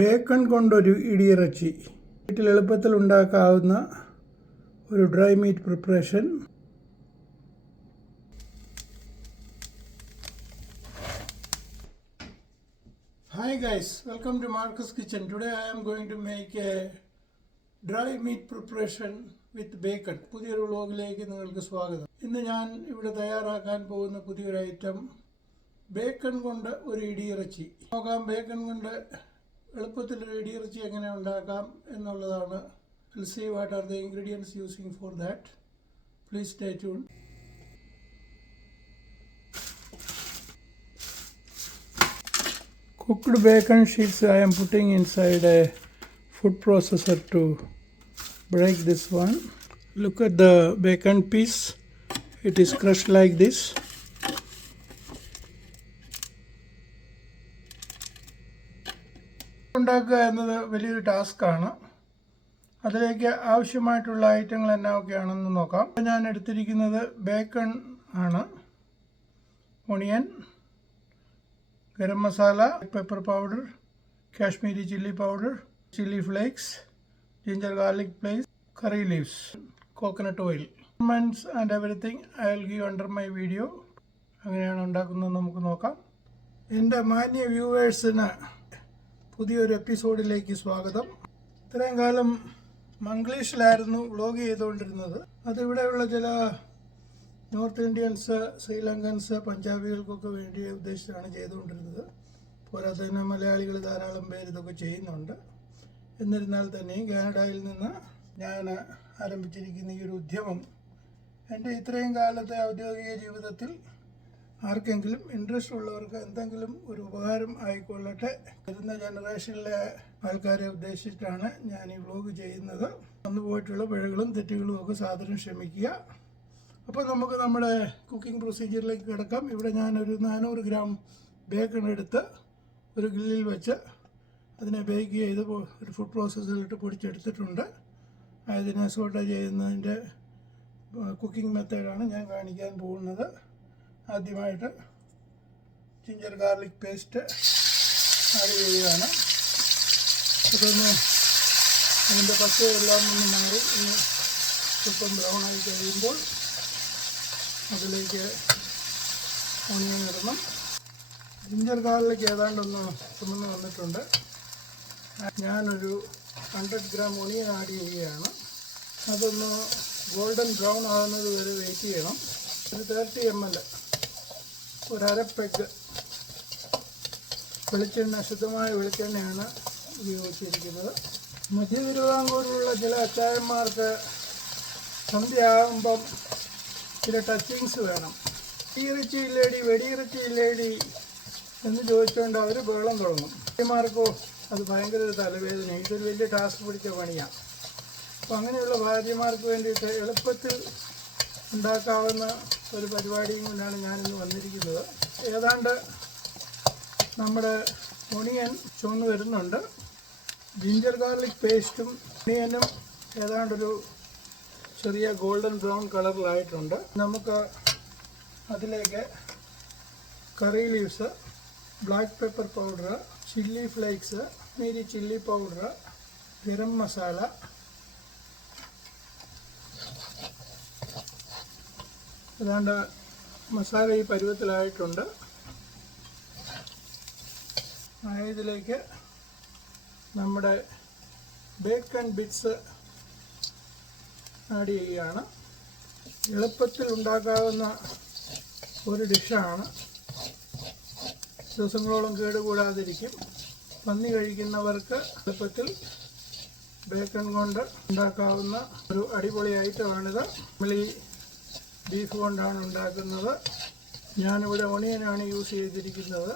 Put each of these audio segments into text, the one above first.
Bacon കൊണ്ടൊരു ഇടിയിറച്ചി. വീട്ടിൽ എളുപ്പത്തിൽ ഉണ്ടാക്കാവുന്ന ഒരു dry meet preparation. Hi guys, welcome to Marcus Kitchen. Today I am going to make a dry meat preparation with bacon. പുതിയൊരു വ്ലോഗിലേക്ക് നിങ്ങൾക്ക് സ്വാഗതം. ഇന്ന് ഞാൻ ഇവിടെ തയ്യാറാക്കാൻ പോകുന്ന പുതിയൊരു ഐറ്റം ബേക്കൺ കൊണ്ട് ഒരു ഇടിയിറച്ചി. നോക്കാം ബേക്കൺ കൊണ്ട് എളുപ്പത്തിൽ ഒരു ഇടിയിറച്ചി എങ്ങനെ ഉണ്ടാക്കാം എന്നുള്ളതാണ്. We'll see what are the ingredients using for that. Please stay tuned. Cooked bacon sheets I am putting inside a food processor to break this one. Look at the bacon piece. It is crushed like this. ഉണ്ടാക്കുക എന്നത് വലിയൊരു ടാസ്ക്കാണ്. അതിലേക്ക് ആവശ്യമായിട്ടുള്ള ഐറ്റങ്ങൾ എന്നൊക്കെയാണെന്ന് നോക്കാം. ഞാൻ എടുത്തിരിക്കുന്നത് bacon ആണ്, onion, garam masala, pepper powder, Kashmiri chilli powder, chilli flakes, ginger garlic paste, curry leaves, coconut oil. Measurements and everything I will give under my video. അങ്ങനെയാണ് ഉണ്ടാക്കുന്നത്, നമുക്ക് നോക്കാം. എൻ്റെ മാന്യ വ്യൂവേഴ്സിന് പുതിയൊരു എപ്പിസോഡിലേക്ക് സ്വാഗതം. ഇത്രയും കാലം മംഗ്ലീഷിലായിരുന്നു വ്ലോഗ് ചെയ്തുകൊണ്ടിരുന്നത്. അതിവിടെയുള്ള ചില നോർത്ത് ഇന്ത്യൻസ്, ശ്രീലങ്കൻസ്, പഞ്ചാബികൾക്കൊക്കെ വേണ്ടി ഉദ്ദേശിച്ചാണ് ചെയ്തുകൊണ്ടിരുന്നത്. പോരാത്തതിന് മലയാളികൾ ധാരാളം പേര് ഇതൊക്കെ ചെയ്യുന്നുണ്ട്. എന്നിരുന്നാൽ തന്നെയും കാനഡയിൽ നിന്ന് ഞാൻ ആരംഭിച്ചിരിക്കുന്ന ഈ ഒരു ഉദ്യമം എൻ്റെ ഇത്രയും കാലത്തെ ഔദ്യോഗിക ജീവിതത്തിൽ ആർക്കെങ്കിലും ഇൻട്രസ്റ്റ് ഉള്ളവർക്ക് എന്തെങ്കിലും ഒരു ഉപകാരം ആയിക്കൊള്ളട്ടെ. വരുന്ന ജനറേഷനിലെ ആൾക്കാരെ ഉദ്ദേശിച്ചിട്ടാണ് ഞാൻ ഈ വ്ലോഗ് ചെയ്യുന്നത്. വന്നു പോയിട്ടുള്ള പിഴകളും തെറ്റുകളും ഒക്കെ സാധാരണ ക്ഷമിക്കുക. അപ്പോൾ നമുക്ക് നമ്മുടെ കുക്കിംഗ് പ്രൊസീജിയറിലേക്ക് കിടക്കാം. ഇവിടെ ഞാനൊരു 400 ഗ്രാം ബേക്കൺ എടുത്ത് ഒരു ഗ്രില്ലിൽ വെച്ച് അതിനെ ബേക്ക് ചെയ്ത് ഒരു ഫുഡ് പ്രോസസ്സറിലിട്ട് പൊടിച്ചെടുത്തിട്ടുണ്ട്. അതിനെ സോട്ട് ചെയ്യുന്നതിൻ്റെ കുക്കിംഗ് മെത്തേഡാണ് ഞാൻ കാണിക്കാൻ പോകുന്നത്. ആദ്യമായിട്ട് ജിഞ്ചർ ഗാർലിക് പേസ്റ്റ് ആഡ് ചെയ്യുകയാണ്. അതൊന്ന് അതിൻ്റെ പച്ചയെല്ലാം ഒന്ന് മാറി ഒന്ന് സ്വല്പം ബ്രൗണായി കഴിയുമ്പോൾ അതിലേക്ക് ഓണിയൻ ഇടണം. ജിഞ്ചർ ഗാർലിക് ഏതാണ്ടൊന്ന് ചുമന്ന് വന്നിട്ടുണ്ട്. ഞാനൊരു 100 ഗ്രാം ഓണിയൻ ആഡ് ചെയ്യുകയാണ്. അതൊന്ന് ഗോൾഡൻ ബ്രൗൺ ആകുന്നത് വരെ വെയിറ്റ് ചെയ്യണം. ഒരു 30 ml, ഒരു അരപ്പെഗ് വെളിച്ചെണ്ണ, ശുദ്ധമായ വെളിച്ചെണ്ണയാണ് ഉപയോഗിച്ചിരിക്കുന്നത്. മധ്യ തിരുവിതാംകൂറിലുള്ള ചില അച്ചായന്മാർക്ക് സന്ധ്യയാകുമ്പം ചില ടച്ചിങ്സ് വേണം. ഇറച്ചിയില്ലേടി, വെടിയിറച്ചിയില്ലേടി എന്ന് ചോദിച്ചുകൊണ്ട് അവർ ബഹളം തുടങ്ങും. ഭാര്യമാർക്കോ അത് ഭയങ്കര ഒരു തലവേദന. ഇതൊരു വലിയ ടാസ്ക് പിടിച്ച പണിയാണ്. അപ്പോൾ അങ്ങനെയുള്ള ഭാര്യമാർക്ക് വേണ്ടിയിട്ട് എളുപ്പത്തിൽ ഉണ്ടാക്കാവുന്ന ഒരു പരിപാടിയും കൊണ്ടാണ് ഞാനിന്ന് വന്നിരിക്കുന്നത്. ഏതാണ്ട് നമ്മുടെ ഒണിയൻ ചുവന്ന് വരുന്നുണ്ട്. ജിഞ്ചർ ഗാർലിക് പേസ്റ്റും ഒണിയനും ഏതാണ്ടൊരു ചെറിയ ഗോൾഡൻ ബ്രൗൺ കളറിലായിട്ടുണ്ട്. നമുക്ക് അതിലേക്ക് കറി leaves, black pepper powder, chilli flakes, Kashmiri chilli powder, garam masala, ഏതാണ്ട് മസാല ഈ പരുവത്തിലായിട്ടുണ്ട്. ഇതിലേക്ക് നമ്മുടെ ബേക്കൺ ബിറ്റ്സ് ആഡ് ചെയ്യുകയാണ്. എളുപ്പത്തിൽ ഉണ്ടാക്കാവുന്ന ഒരു ഡിഷാണ്. ദിവസങ്ങളോളം കേടുകൂടാതിരിക്കും. പന്നി കഴിക്കുന്നവർക്ക് എളുപ്പത്തിൽ ബേക്കൺ കൊണ്ട് ഉണ്ടാക്കാവുന്ന ഒരു അടിപൊളി ഐറ്റമാണിത്. നമ്മൾ ഈ ബീഫ് കൊണ്ടാണ് ഉണ്ടാക്കുന്നത്. ഞാനിവിടെ ഒണിയനാണ് യൂസ് ചെയ്തിരിക്കുന്നത്.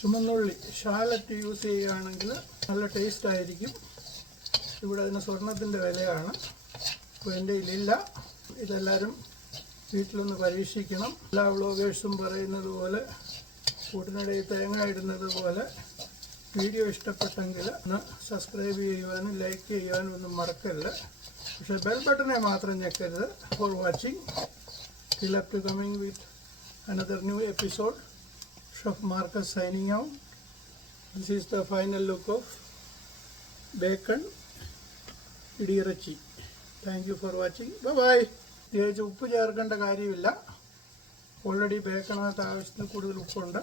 ചുമന്നുള്ളി, ഷാലറ്റ് യൂസ് ചെയ്യുകയാണെങ്കിൽ നല്ല ടേസ്റ്റ് ആയിരിക്കും. ഇവിടെ അതിന് സ്വർണത്തിൻ്റെ വിലയാണ്. അപ്പോൾ എൻ്റെ ഇതിലില്ല. ഇതെല്ലാവരും വീട്ടിലൊന്ന് പരീക്ഷിക്കണം. എല്ലാ വ്ളോഗേഴ്സും പറയുന്നത് പോലെ, കൂട്ടിനിടയിൽ തേങ്ങ ഇടുന്നത് പോലെ, വീഡിയോ ഇഷ്ടപ്പെട്ടെങ്കിൽ ഒന്ന് സബ്സ്ക്രൈബ് ചെയ്യുവാനും ലൈക്ക് ചെയ്യുവാനും ഒന്നും മറക്കരുത്. പക്ഷേ ബെൽ ബട്ടനെ മാത്രം ഞെക്കരുത്. For watching. Till up to coming with another new episode. Chef Marcus signing out. This is the final look of bacon ഇടിയിറച്ചി. Thank you for watching. Bye. പ്രത്യേകിച്ച് ഉപ്പ് ചേർക്കേണ്ട കാര്യമില്ല. ഓൾറെഡി ബേക്കണിനകത്ത് ആവശ്യത്തിന് കൂടുതൽ ഉപ്പുണ്ട്.